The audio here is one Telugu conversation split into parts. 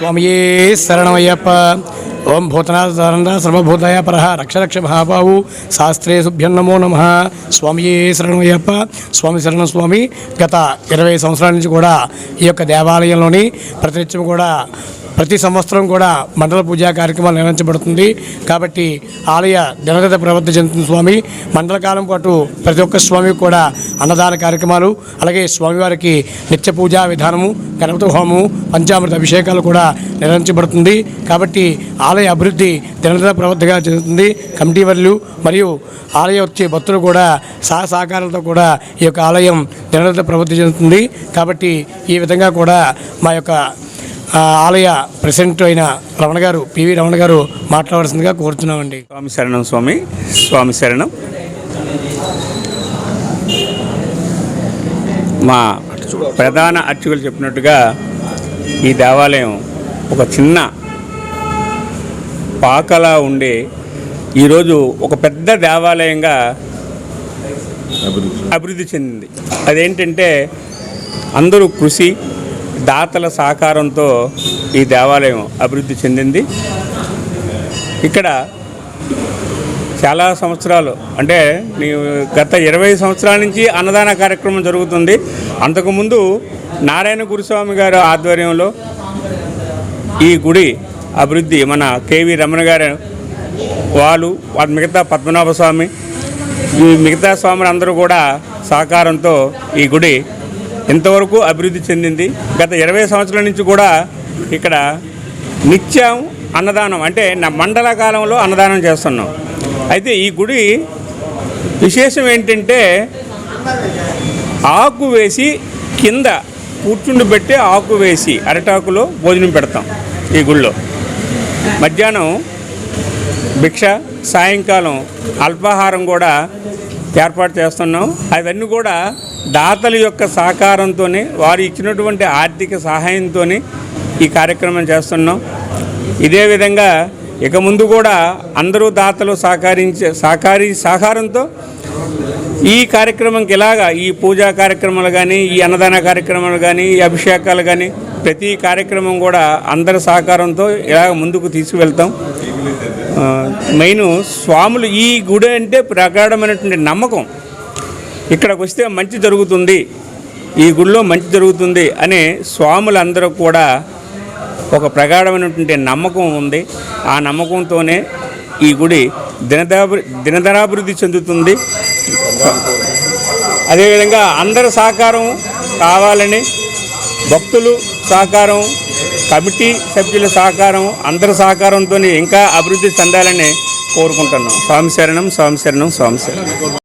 స్వామియే శరణమయ్యప్ప. ఓం భూతనాథ సర్వభూతాయ పరః రక్ష రక్ష మహాబాహు శాస్త్రే శుభ్యం నమో నమః. స్వామియే శరణమయ్యప్ప. స్వామి శరణం స్వామి. గత 20 సంవత్సరాల నుంచి కూడా ఈ యొక్క దేవాలయంలోని ప్రతినిత్యం కూడా ప్రతి సంవత్సరం కూడా మండల పూజా కార్యక్రమాలు నిర్వహించబడుతుంది. కాబట్టి ఆలయ దినగత ప్రవర్తి చెందుతుంది స్వామి. మండల కాలం పాటు ప్రతి ఒక్క స్వామికి కూడా అన్నదాన కార్యక్రమాలు, అలాగే స్వామివారికి నిత్య పూజా విధానము, గణపతి హోమము, పంచామృత అభిషేకాలు కూడా నిర్వహించబడుతుంది. కాబట్టి ఆలయ అభివృద్ధి దినగత ప్రవర్తిగా చెందుతుంది. కమిటీ వర్యులు మరియు ఆలయ వచ్చే భక్తులు కూడా సహకారాలతో కూడా ఈ యొక్క ఆలయం దినగత ప్రవర్తి చెందుతుంది. కాబట్టి ఈ విధంగా కూడా మా యొక్క ఆలయ ప్రెసిడెంట్ అయిన రమణ గారు, పివి రమణ గారు మాట్లాడాల్సిందిగా కోరుతున్నామండి. స్వామి శరణం స్వామి. స్వామి శరణం. మా ప్రధాన అర్చకులు చెప్పినట్టుగా ఈ దేవాలయం ఒక చిన్న పాకలా ఉండి ఈరోజు ఒక పెద్ద దేవాలయంగా అభివృద్ధి చెందింది. అదేంటంటే అందరూ కృషి, దాతల సహకారంతో ఈ దేవాలయం అభివృద్ధి చెందింది. ఇక్కడ చాలా సంవత్సరాలు అంటే గత 20 సంవత్సరాల నుంచి అన్నదాన కార్యక్రమం జరుగుతుంది. అంతకుముందు నారాయణ గురుస్వామి గారి ఆధ్వర్యంలో ఈ గుడి అభివృద్ధి మన కేవి రమణ గారు వాళ్ళు మిగతా పద్మనాభ స్వామి, ఈ మిగతా స్వాములు అందరూ కూడా సహకారంతో ఈ గుడి ఇంతవరకు అభివృద్ధి చెందింది. గత 20 సంవత్సరాల నుంచి కూడా ఇక్కడ నిత్యం అన్నదానం అంటే మండల కాలంలో అన్నదానం చేస్తున్నాం. అయితే ఈ గుడి విశేషం ఏంటంటే ఆకు వేసి కింద కూర్చుండి పెట్టి ఆకు వేసి అరటాకులో భోజనం పెడతాం. ఈ గుడిలో మధ్యాహ్నం భిక్ష, సాయంకాలం అల్పాహారం కూడా ఏర్పాటు చేస్తున్నాం. అవన్నీ కూడా దాతల యొక్క సహకారంతోనే, వారు ఇచ్చినటువంటి ఆర్థిక సహాయంతో ఈ కార్యక్రమం చేస్తున్నాం. ఇదే విధంగా ఇక ముందు కూడా అందరూ దాతలు సహకారంతో ఈ కార్యక్రమంకి ఇలాగా ఈ పూజా కార్యక్రమాలు కానీ, ఈ అన్నదాన కార్యక్రమాలు కానీ, ఈ అభిషేకాలు కానీ ప్రతి కార్యక్రమం కూడా అందరి సహకారంతో ఇలాగ ముందుకు తీసుకువెళ్తాం. మెయిన్ స్వాములు ఈ గుడి అంటే ప్రగాఢమైనటువంటి నమ్మకం. ఇక్కడికి వస్తే మంచి జరుగుతుంది, ఈ గుడిలో మంచి జరుగుతుంది అనే స్వాములందరూ కూడా ఒక ప్రగాఢమైనటువంటి నమ్మకం ఉంది. ఆ నమ్మకంతోనే ఈ గుడి దినదనాభివృద్ధి చెందుతుంది. అదేవిధంగా అందరి సహకారం కావాలని, భక్తులు సహకారం, కమిటీ సభ్యుల సహకారం, అందరి సహకారంతో ఇంకా అభివృద్ధి చెందాలని కోరుకుంటున్నాం. స్వామి శరణం, స్వామి శరణం, స్వామి శరణం.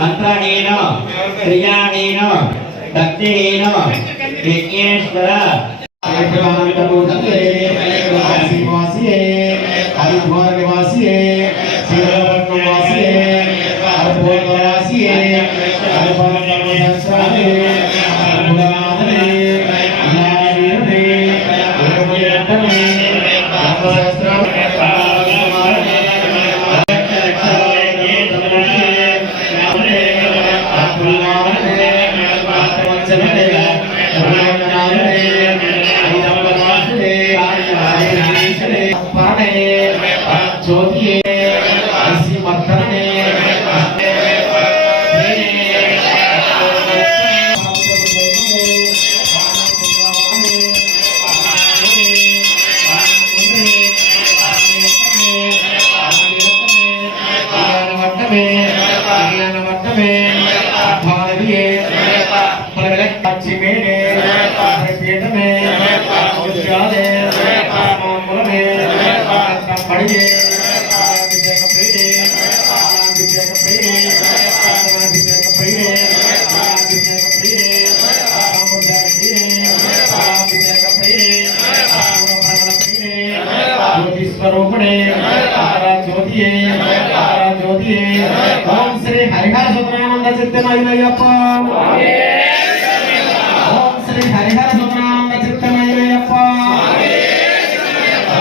మంత్రహీన క్రియాహీన భక్తిహీన విఘ్నేశ్వర ओम श्री हरिहर सुब्रह्मण्य चित्तमय्यप्प ओम श्री हरिहर सुब्रह्मण्य चित्तमय्यप्प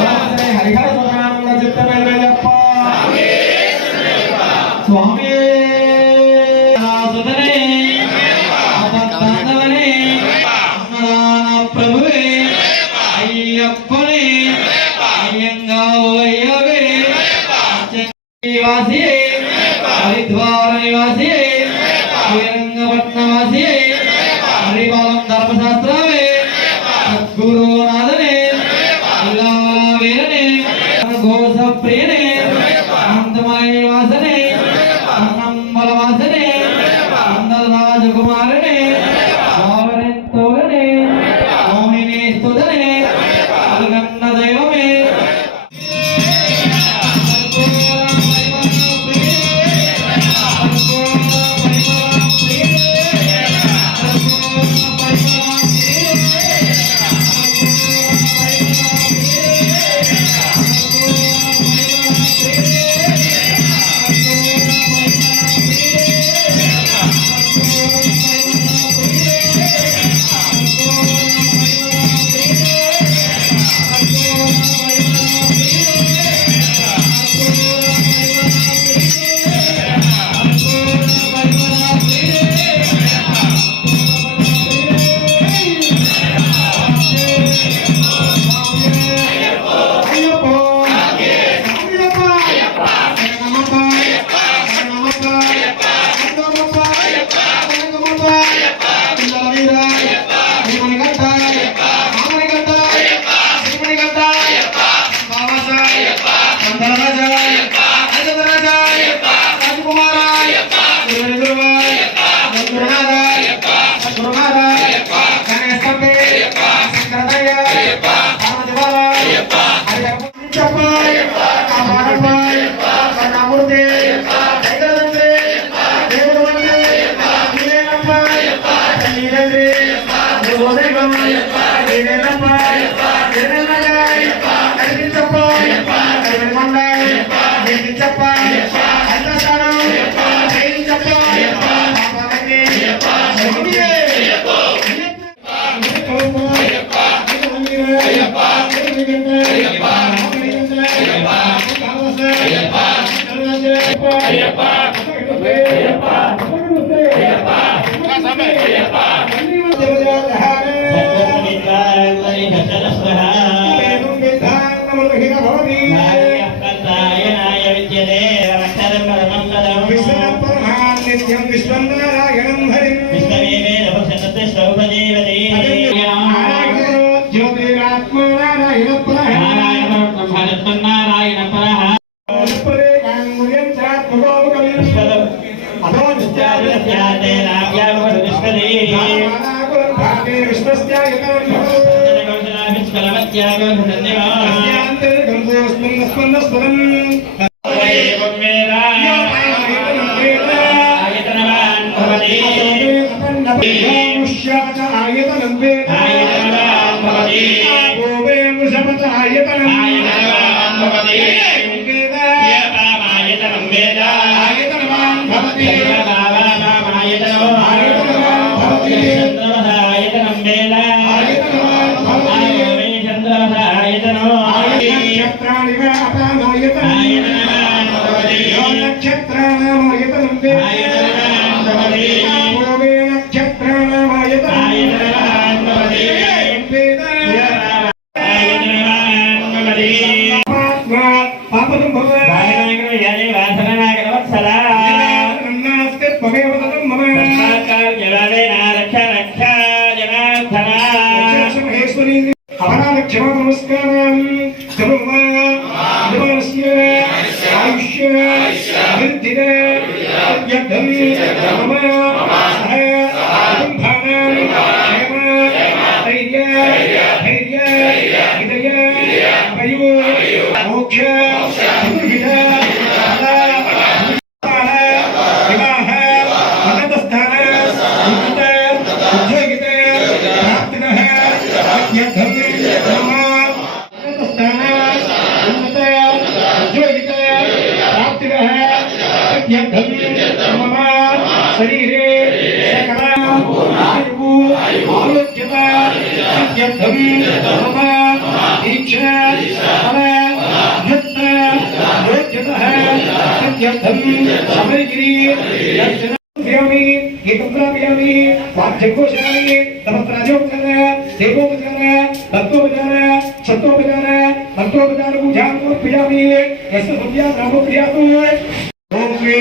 ओम श्री हरिहर सुब्रह्मण्य चित्तमय्यप्प स्वामी सुधने आपदानवने अन्नदान प्रभुवे अय्यप्पने अय्यंगावयवे निवासी हरिद्वार निवासी श्रीरंगपट्टनवासी हरिपालम धर्मशास्त्र सद्गुरु విశ్వనారాయణం హరి జ్యోతిరాత్మనారాయణ शरीरे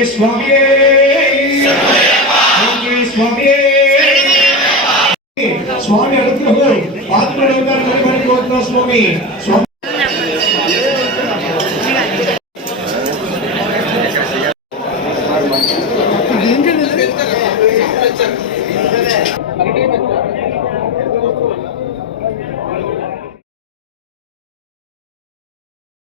स्वामी अनुग्रह स्वामी